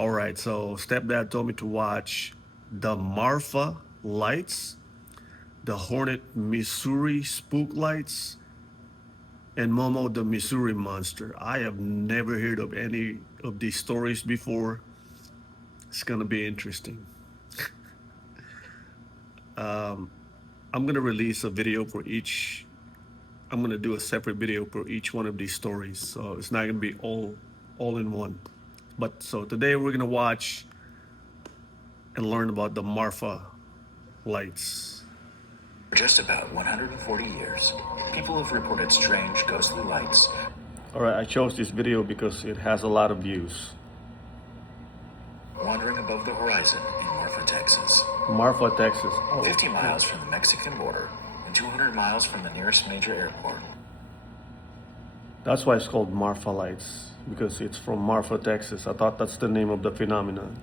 All right, so stepdad told me to watch the Marfa lights, the Hornet Missouri spook lights, and Momo the Missouri monster. I have never heard of any of these stories before. It's gonna be interesting. Um, I'm gonna release a video for each. I'm gonna do a separate video for each one of these stories, so it's not gonna be all in one. But so today we're gonna watch and learn about the Marfa lights. For just about 140 years, people have reported strange ghostly lights. All right, I chose this video because it has a lot of views. Wandering above the horizon in Marfa, Texas. Marfa, Texas. Oh, 50 miles from the Mexican border and 200 miles from the nearest major airport. That's why it's called Marfa lights, because it's from Marfa, Texas. I thought that's the name of the phenomenon.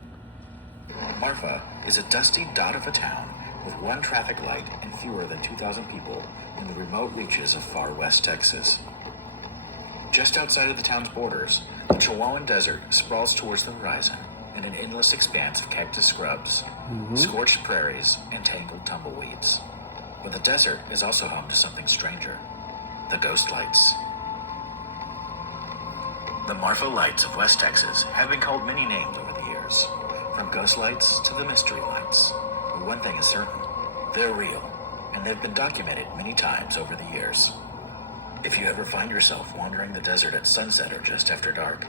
Marfa is a dusty dot of a town with one traffic light and fewer than 2,000 people in the remote reaches of far west Texas. Just outside of the town's borders, the Chihuahuan Desert sprawls towards the horizon in an endless expanse of cactus scrubs, scorched prairies, and tangled tumbleweeds. But the desert is also home to something stranger: the ghost lights. The Marfa lights of West Texas have been called many names over the years, from ghost lights to the mystery lights. But one thing is certain: they're real, and they've been documented many times over the years. If you ever find yourself wandering the desert at sunset or just after dark,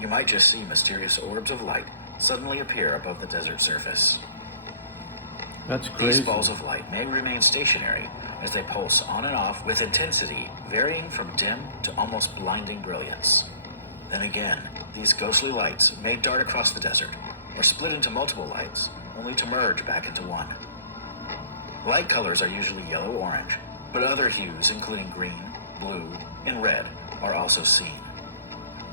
you might just see mysterious orbs of light suddenly appear above the desert surface. That's crazy. These balls of light may remain stationary as they pulse on and off with intensity varying from dim to almost blinding brilliance. Then again, these ghostly lights may dart across the desert or split into multiple lights, only to merge back into one. Light colors are usually yellow-orange, but other hues including green, blue, and red are also seen.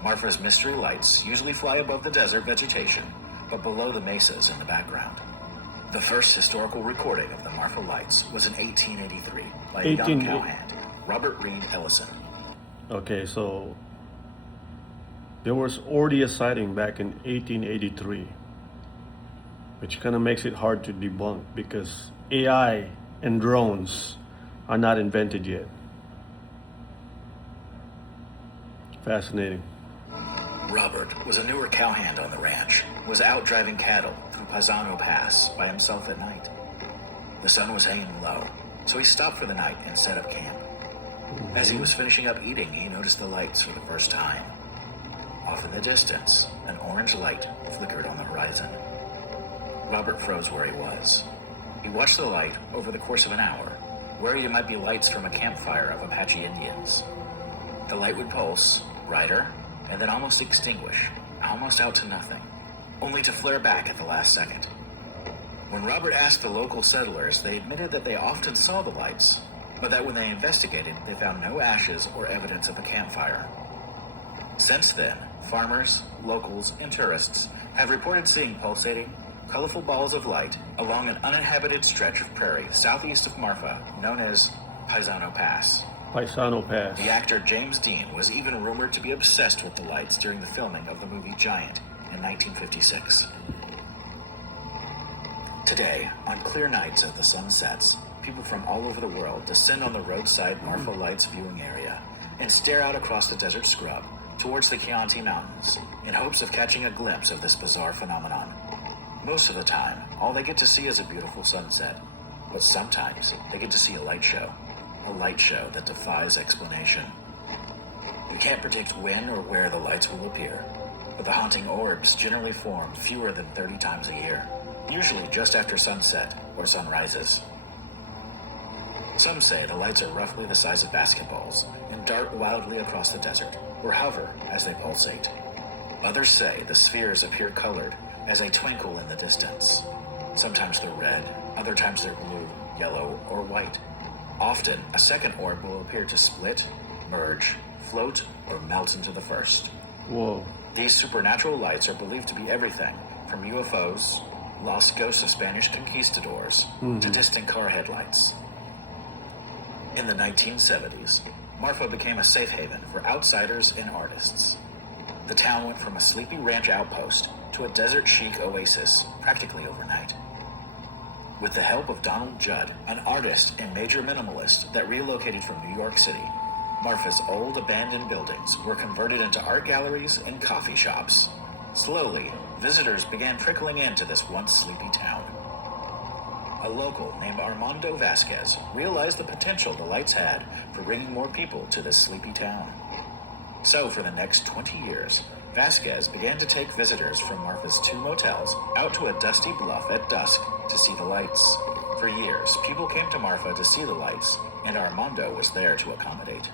Marfa's mystery lights usually fly above the desert vegetation, but below the mesas in the background. The first historical recording of the Marfa lights was in 1883 by a young cowhand, Robert Reed Ellison. Okay, so there was already a sighting back in 1883, which kind of makes it hard to debunk because AI and drones are not invented yet. Fascinating. Robert was a newer cowhand on the ranch, was out driving cattle through Paisano Pass by himself at night. The sun was hanging low, so he stopped for the night and set up camp. As he was finishing up eating, he noticed the lights for the first time. Off in the distance, an orange light flickered on the horizon. Robert froze where he was. He watched the light over the course of an hour, worried it might be lights from a campfire of Apache Indians. The light would pulse, brighter, and then almost extinguish, almost out to nothing, only to flare back at the last second. When Robert asked the local settlers, they admitted that they often saw the lights, but that when they investigated, they found no ashes or evidence of a campfire. Since then, farmers, locals, and tourists have reported seeing pulsating, colorful balls of light along an uninhabited stretch of prairie southeast of Marfa, known as Paisano Pass. Paisano Pass. The actor James Dean was even rumored to be obsessed with the lights during the filming of the movie Giant in 1956. Today, on clear nights as the sun sets, people from all over the world descend on the roadside Marfa Lights viewing area and stare out across the desert scrub towards the Chianti Mountains in hopes of catching a glimpse of this bizarre phenomenon. Most of the time, all they get to see is a beautiful sunset, but sometimes they get to see a light show that defies explanation. You can't predict when or where the lights will appear, but the haunting orbs generally form fewer than 30 times a year, usually just after sunset or sunrises. Some say the lights are roughly the size of basketballs and dart wildly across the desert, or hover as they pulsate. Others say the spheres appear colored as they twinkle in the distance. Sometimes they're red, other times they're blue, yellow, or white. Often, a second orb will appear to split, merge, float, or melt into the first. Whoa. These supernatural lights are believed to be everything from UFOs, lost ghosts of Spanish conquistadors, to distant car headlights. In the 1970s, Marfa became a safe haven for outsiders and artists. The town went from a sleepy ranch outpost to a desert chic oasis practically overnight. With the help of Donald Judd, an artist and major minimalist that relocated from New York City, Marfa's old abandoned buildings were converted into art galleries and coffee shops. Slowly, visitors began trickling into this once sleepy town. A local named Armando Vasquez realized the potential the lights had for bringing more people to this sleepy town. So for the next 20 years, Vasquez began to take visitors from Marfa's 2 motels out to a dusty bluff at dusk to see the lights. For years, people came to Marfa to see the lights, and Armando was there to accommodate.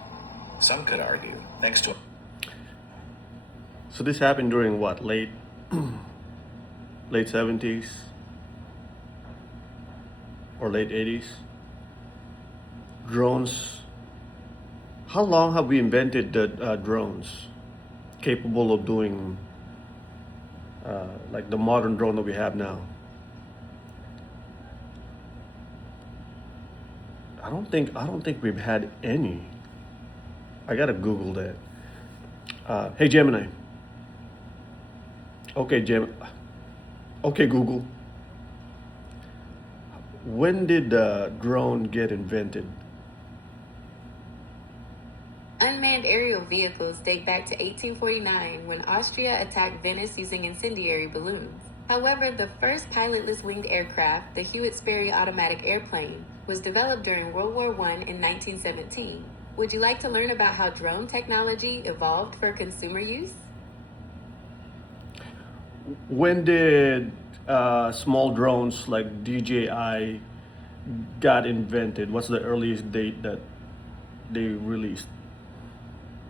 Some could argue, thanks to... So this happened during what, late 70s or late 80s? Drones. How long have we invented the drones capable of doing like the modern drone that we have now? I don't think we've had any. I gotta Google that. Hey Gemini. Okay, Okay, Google. When did the drone get invented? Unmanned aerial vehicles date back to 1849 when Austria attacked Venice using incendiary balloons. However, the first pilotless winged aircraft, the Hewitt-Sperry automatic airplane, was developed during World War I in 1917. Would you like to learn about how drone technology evolved for consumer use? When did small drones like DJI got invented? What's the earliest date that they released?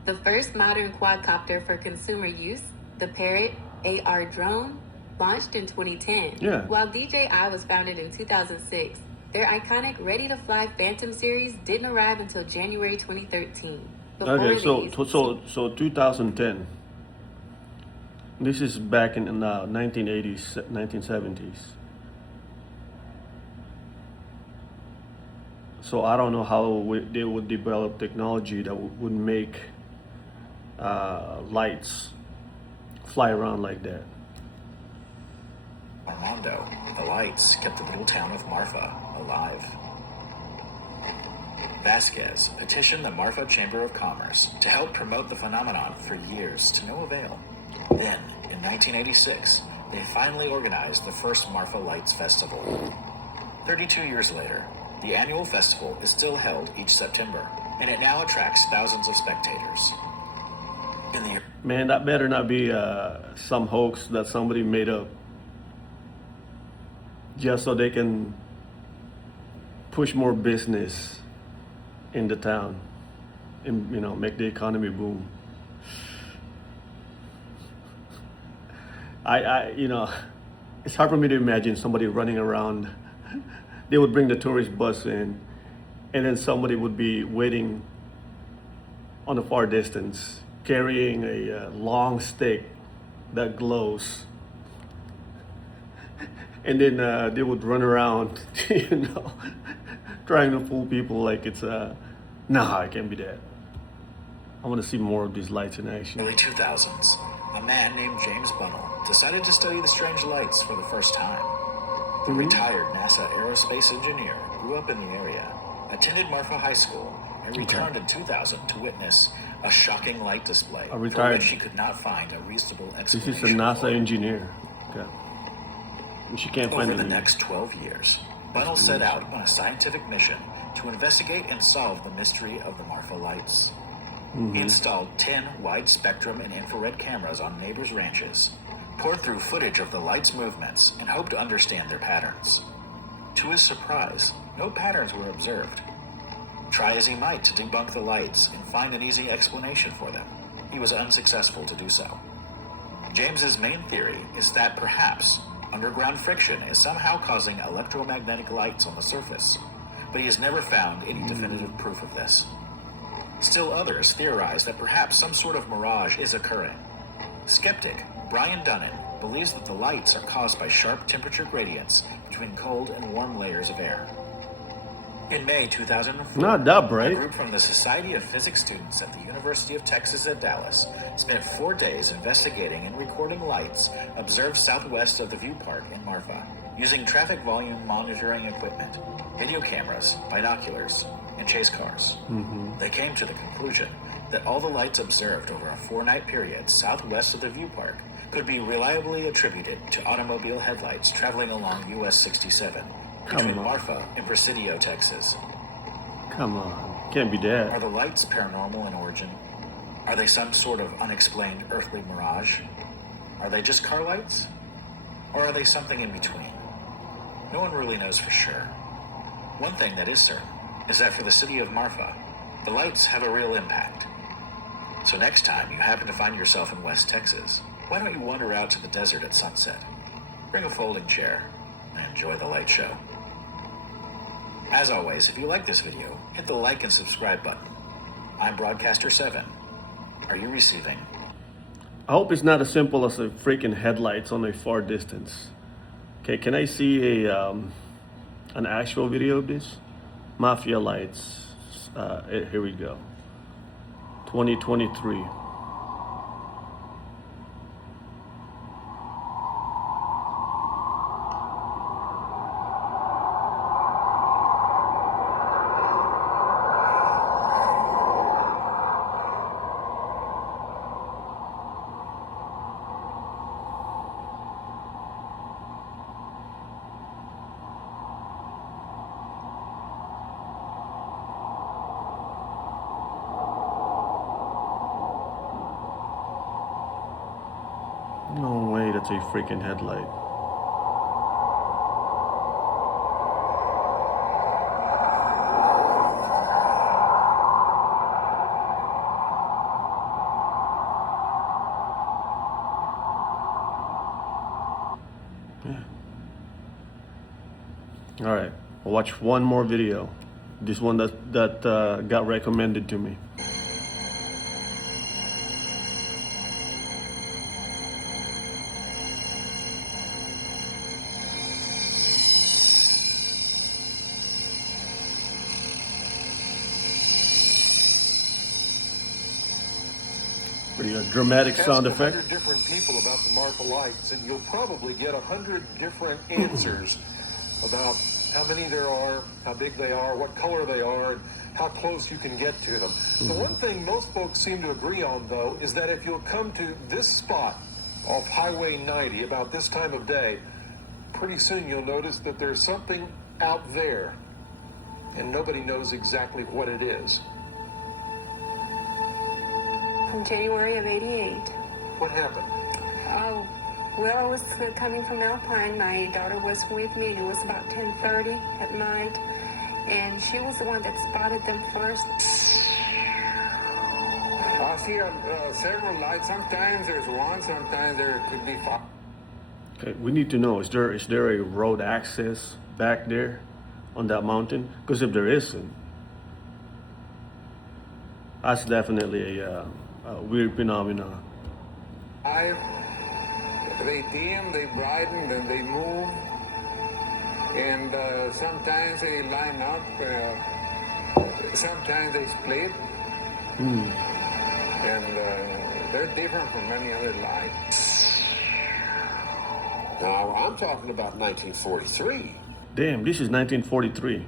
The first modern quadcopter for consumer use, the Parrot AR drone, launched in 2010. Yeah. While DJI was founded in 2006, their iconic ready-to-fly Phantom series didn't arrive until January 2013. Okay, so 2010. This is back in the 1980s, 1970s. So I don't know how they would develop technology that would make lights fly around like that. Armando, the lights kept the little town of Marfa alive. Vasquez petitioned the Marfa Chamber of Commerce to help promote the phenomenon for years to no avail. Then, in 1986, they finally organized the first Marfa Lights Festival. 32 years later, the annual festival is still held each September, and it now attracts thousands of spectators. Man, that better not be some hoax that somebody made up just so they can push more business in the town and, make the economy boom. It's hard for me to imagine somebody running around. They would bring the tourist bus in, and then somebody would be waiting on the far distance, carrying a long stick that glows. And then they would run around, trying to fool people like it's nah, it can't be that. I want to see more of these lights in action. Early 2000s, a man named James Bunnell decided to study the strange lights for the first time. The retired NASA aerospace engineer grew up in the area, attended Marfa High School, and returned in 2000 to witness a shocking light display for which she could not find a reasonable explanation. This is a NASA engineer. Okay. She can't find Over the next 12 years, Bunnell set out on a scientific mission to investigate and solve the mystery of the Marfa lights. He installed 10 wide-spectrum and infrared cameras on neighbors' ranches, poured through footage of the lights' movements, and hoped to understand their patterns. To his surprise, no patterns were observed. Try as he might to debunk the lights and find an easy explanation for them, he was unsuccessful to do so. James's main theory is that perhaps underground friction is somehow causing electromagnetic lights on the surface, but he has never found any definitive proof of this. Still others theorize that perhaps some sort of mirage is occurring. Skeptic Brian Dunnan believes that the lights are caused by sharp temperature gradients between cold and warm layers of air. In May 2004, Not that a bright. group from the Society of Physics Students at the University of Texas at Dallas spent 4 days investigating and recording lights observed southwest of the view park in Marfa, using traffic volume monitoring equipment, video cameras, binoculars, and chase cars. They came to the conclusion that all the lights observed over a 4-night period southwest of the view park could be reliably attributed to automobile headlights traveling along US 67 between Marfa and Presidio, Texas. Come on. Can't be that. Are the lights paranormal in origin? Are they some sort of unexplained earthly mirage? Are they just car lights? Or are they something in between? No one really knows for sure. One thing that is certain is that for the city of Marfa, the lights have a real impact. So next time you happen to find yourself in West Texas, why don't you wander out to the desert at sunset? Bring a folding chair and enjoy the light show. As always, if you like this video, hit the like and subscribe button. I'm Broadcaster 7. Are you receiving? I hope it's not as simple as a freaking headlights on a far distance. Okay, can I see an actual video of this? Mafia lights. Here we go. 2023. No way, that's a freaking headlight. Yeah. All right, I'll watch one more video. This one that got recommended to me. Pretty dramatic sound Ask effect. 100 different people about the Marfa lights, and you'll probably get 100 different answers about how many there are, how big they are, what color they are, and how close you can get to them. The one thing most folks seem to agree on, though, is that if you'll come to this spot off Highway 90 about this time of day, pretty soon you'll notice that there's something out there, and nobody knows exactly what it is. In January of '88. What happened? Oh, well, I was coming from Alpine. My daughter was with me, and it was about 10:30 at night, and she was the one that spotted them first. I see several lights. Sometimes there's one, sometimes there could be 5. Okay, we need to know, is there a road access back there on that mountain? Because if there isn't, that's definitely a weird phenomenon. They dim, they brighten, then they move, and sometimes they line up. Sometimes they split, and they're different from any other light. Now, I'm talking about 1943. Damn, this is 1943.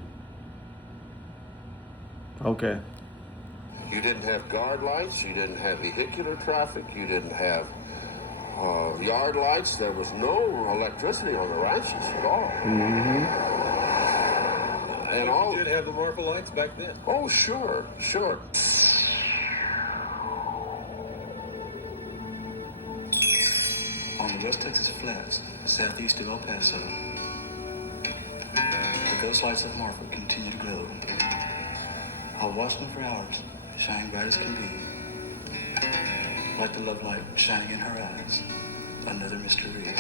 Okay. You didn't have guard lights, you didn't have vehicular traffic, you didn't have yard lights. There was no electricity on the ranches at all. And all You did have the Marfa lights back then. Oh, sure. On the West Texas Flats, southeast of El Paso, the ghost lights of Marfa continue to glow. I'll watch them for hours, shining bright as can be. Like the love light shining in her eyes. Another mystery.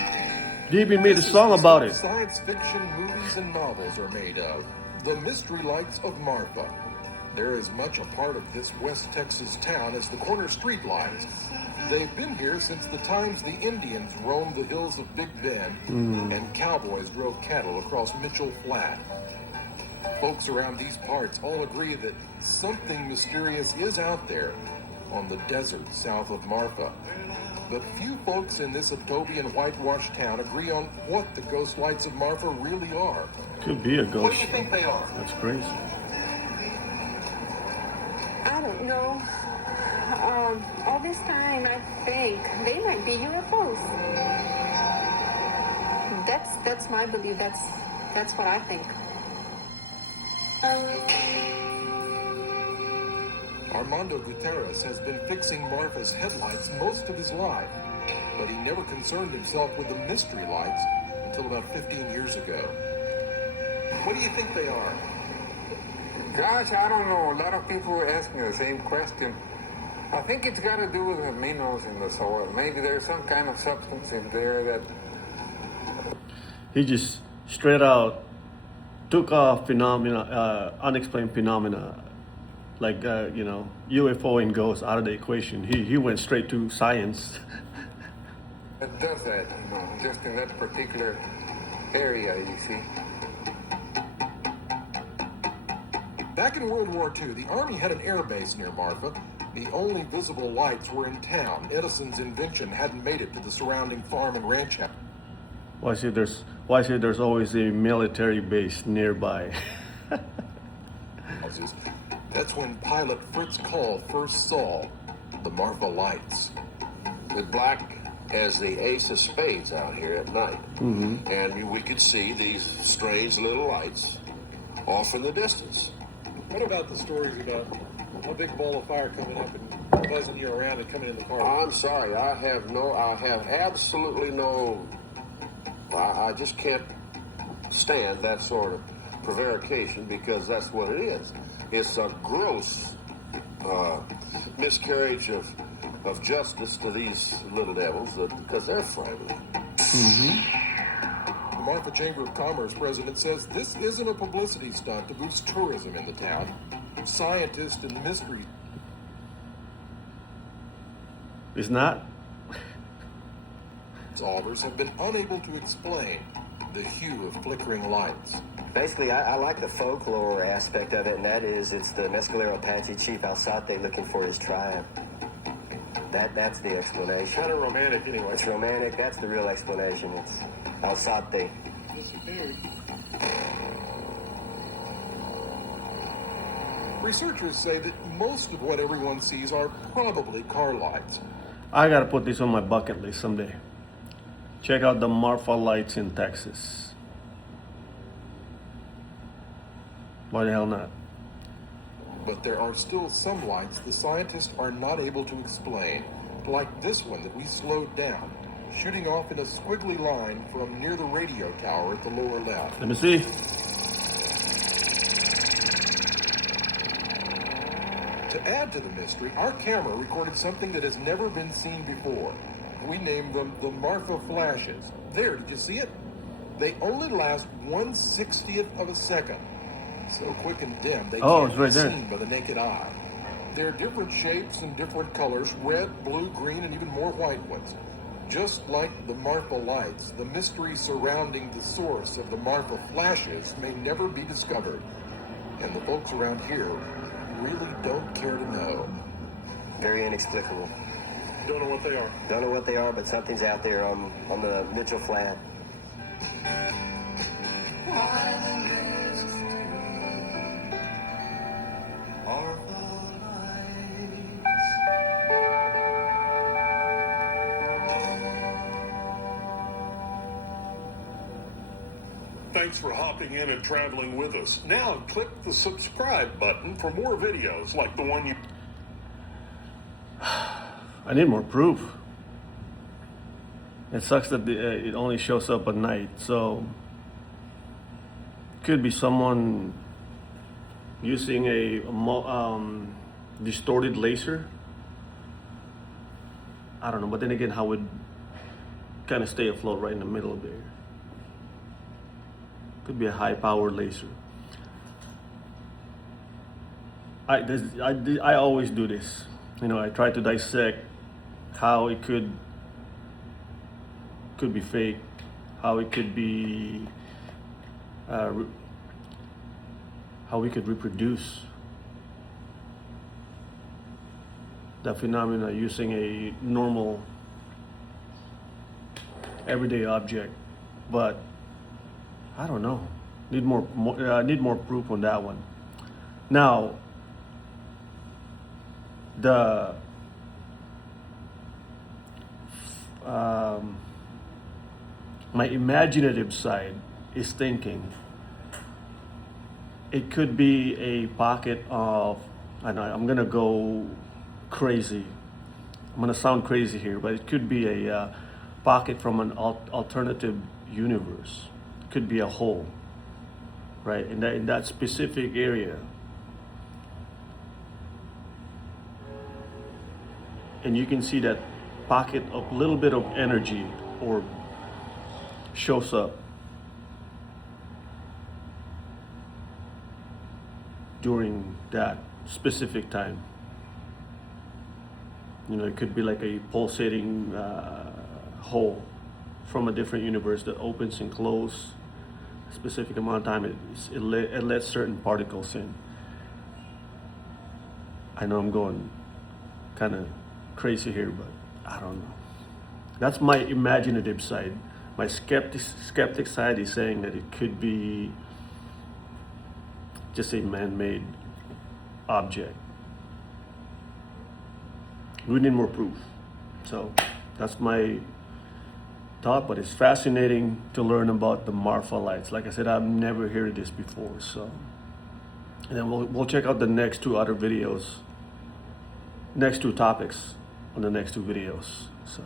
They even made a song about it. Science fiction movies and novels are made of. The Mystery Lights of Marfa. They're as much a part of this West Texas town as the corner street lights. They've been here since the times the Indians roamed the hills of Big Bend and cowboys drove cattle across Mitchell Flat. Folks around these parts all agree that something mysterious is out there on the desert south of Marfa. But few folks in this adobe and whitewashed town agree on what the ghost lights of Marfa really are. Could be a What ghost. do you think they are? That's crazy. I don't know. All this time, I think they might be UFOs. That's my belief. That's what I think. Armando Guterres has been fixing Marfa's headlights most of his life, but he never concerned himself with the mystery lights until about 15 years ago. What do you think they are? Gosh, I don't know. A lot of people ask me the same question. I think it's got to do with the minerals in the soil. Maybe there's some kind of substance in there that... He just straight out took off phenomena, unexplained phenomena, like UFO and ghosts out of the equation. He went straight to science. that does that, just in that particular area, you see. Back in World War II, the Army had an air base near Marfa. The only visible lights were in town. Edison's invention hadn't made it to the surrounding farm and ranch house. Why say there's always a military base nearby? That's when pilot Fritz Call first saw the Marfa lights. The black as the ace of spades out here at night. Mm-hmm. And we could see these strange little lights off in the distance. What about the stories about a big ball of fire coming up and buzzing you around and coming in the car? I'm sorry, I have absolutely no, I just can't stand that sort of prevarication, because that's what it is. It's a gross miscarriage of justice to these little devils, because they're frightened. Mm-hmm. The Marfa Chamber of Commerce president says this isn't a publicity stunt to boost tourism in the town. Scientists and mystery It's not. solvers have been unable to explain the hue of flickering lights. Basically, I like the folklore aspect of it, and that is it's the Mescalero Apache chief Alzate looking for his tribe. That's the explanation. Kind of romantic anyway. It's romantic. That's the real explanation. It's Alzate. Disappeared. Researchers say that most of what everyone sees are probably car lights. I gotta put this on my bucket list someday. Check out the Marfa lights in Texas. Why the hell not? But there are still some lights the scientists are not able to explain, like this one that we slowed down, shooting off in a squiggly line from near the radio tower at the lower left. Let me see. To add to the mystery, our camera recorded something that has never been seen before. We named them the Marfa flashes. There, did you see it? They only last 1/60th of a second. So quick and dim, they can't it's right be there. seen by the naked eye. They're different shapes and different colors, red, blue, green, and even more white ones. Just like the Marfa lights, the mystery surrounding the source of the Marfa flashes may never be discovered. And the folks around here really don't care to know. Very inexplicable. Don't know what they are. Don't know what they are, but something's out there on the Mitchell Flat. Thanks for hopping in and traveling with us. Now click the subscribe button for more videos like the one you... I need more proof. It sucks that it only shows up at night, so could be someone using a distorted laser. I don't know, but then again, how would kind of stay afloat right in the middle there? Could be a high-powered laser. I always do this. You know, I try to dissect how it could be fake, how it could be how we could reproduce that phenomena using a normal everyday object. But I don't know. Need more proof on that one. Now, the my imaginative side is thinking it could be a pocket of, I know I'm gonna go crazy. I'm gonna sound crazy here, but it could be a pocket from an alternative universe. It could be a hole, right? In that specific area. And you can see that pocket of little bit of energy or shows up during that specific time. You know, it could be like a pulsating hole from a different universe that opens and closes a specific amount of time. It lets certain particles in. I know I'm going kind of crazy here, but I don't know. That's my imaginative side. My skeptic side is saying that it could be just a man-made object. We need more proof. So that's my thought, but it's fascinating to learn about the Marfa lights. Like I said, I've never heard this before. So, and then we'll check out the next two other videos, next two topics on the next two videos. So.